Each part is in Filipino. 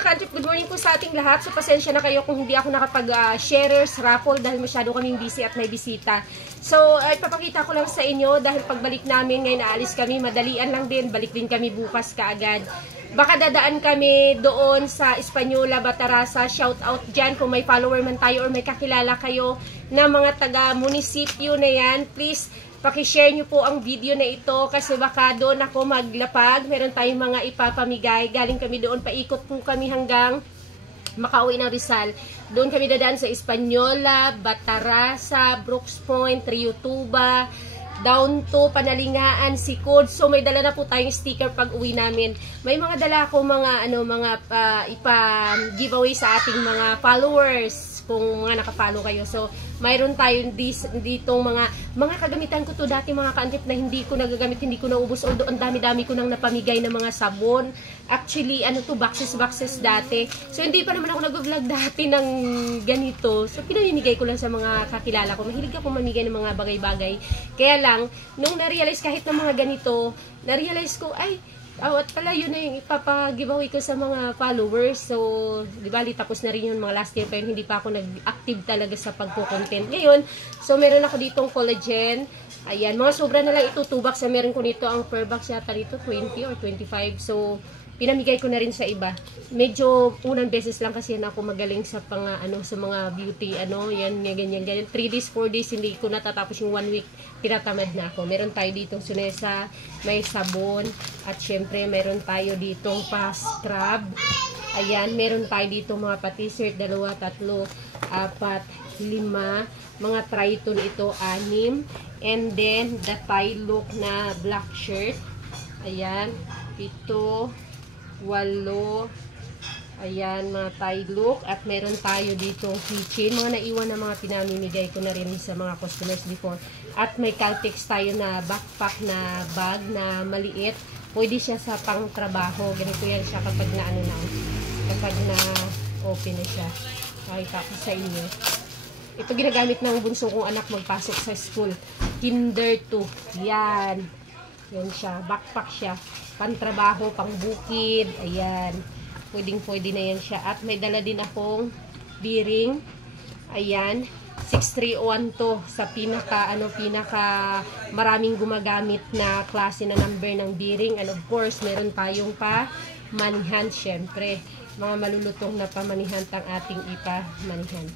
mga ka-antrip, good morning po sa ating lahat. So, pasensya na kayo kung hindi ako nakapag-sharers raffle dahil masyado kaming busy at may bisita. So, ipapakita ko lang sa inyo dahil pagbalik namin, ngayon aalis kami, madalian lang din, balik din kami bukas kaagad. Baka dadaan kami doon sa Española, Batarasa, shout out dyan kung may follower man tayo or may kakilala kayo na mga taga-munisipyo na yan. Please, pakishare nyo po ang video na ito kasi baka doon ako maglapag. Meron tayong mga ipapamigay. Galing kami doon, paikot po kami hanggang makauwi ng Rizal. Doon kami dadaan sa Española, Batarasa, Brooks Point, Rio Tuba, down to Panalingaan, Sikod. So may dala na po tayong sticker pag uwi namin. May mga dala ako mga ipa-giveaway sa ating mga followers kung mga nakapalo kayo. So mayroon tayong ditong mga kagamitan ko to dati mga ka-antrip na hindi ko nagagamit, hindi ko naubos. Although ang dami-dami ko nang napamigay ng mga sabon. Actually, boxes dati. So hindi pa naman ako nag-vlog dati ng ganito. So pinamimigay ko lang sa mga kakilala ko. Mahilig ako mamigay ng mga bagay-bagay. Kaya lang, nung na-realize kahit ng mga ganito, na-realize ko, ay, at pala yun na yung ipapag-giveaway ko sa mga followers. So, di ba, tapos na rin yun mga last year, pero hindi pa ako nag-active talaga sa pagpo-content. Ngayon, so meron ako ditong collagen. Ayan, mga sobra na lang ito, 2 box. Meron ko nito, ang per box yata dito, 20 or 25. So, pinamigay ko na rin sa iba. Medyo unang beses lang kasi na ako magaling sa sa mga beauty, yan, ganyan. 3 days, 4 days, hindi ko natatapos yung 1 week, tinatamad na ako. Meron tayo ditong sunesa, may sabon, at syempre, meron tayo ditong pa-scrub. Ayan, meron tayo ditong mga pa-t-shirt, 2, 3, 4, 5, mga Triton ito, 6. And then, the tie look na black shirt. Ayan, 7, 8, ayan, mga tie look, at meron tayo ditong keychain, mga naiwan na mga pinamimigay ko na rin sa mga customers before, at may Caltex tayo na backpack na bag na maliit, pwede siya sa pang trabaho, ganito yan siya kapag na kapag na open na siya. Pakita ko sa inyo, ito ginagamit ng bunso kong anak magpasok sa school, kinder 2, yan siya, backpack siya, pantrabaho, pang bukid, ayan, pwedeng-pwede na yan siya. At may dala din akong bearing, ayan, 6312 to, sa pinaka maraming gumagamit na klase na number ng bearing. And of course, meron tayong pa manihan, syempre, mga malulutong na pamanihan ang ating ipa-manihan.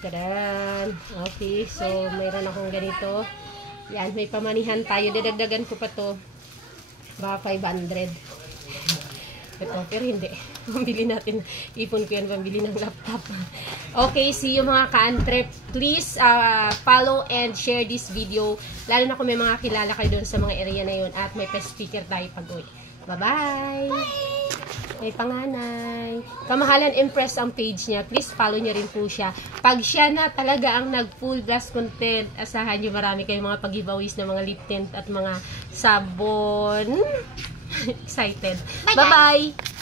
Tadan! Okay, so mayroon akong ganito. Yan, may pamanihan tayo. Dadagdagan ko pa to. Baka 500. Ito, pero hindi. Pambili natin. Ipon ko yan, pambili ng laptop. Okay, see you mga ka-antrip. Please follow and share this video. Lalo na kung may mga kilala kayo doon sa mga area na yun. At may pa-speaker tayo pag-uwi. Bye-bye! May panganay. Kamahalan Impress ang page niya. Please follow niya rin po siya. Pag siya na talaga ang nag-full blast content, asahan niyo marami kayong mga pag-giveaways na mga lip tint at mga sabon. Excited. Bye-bye!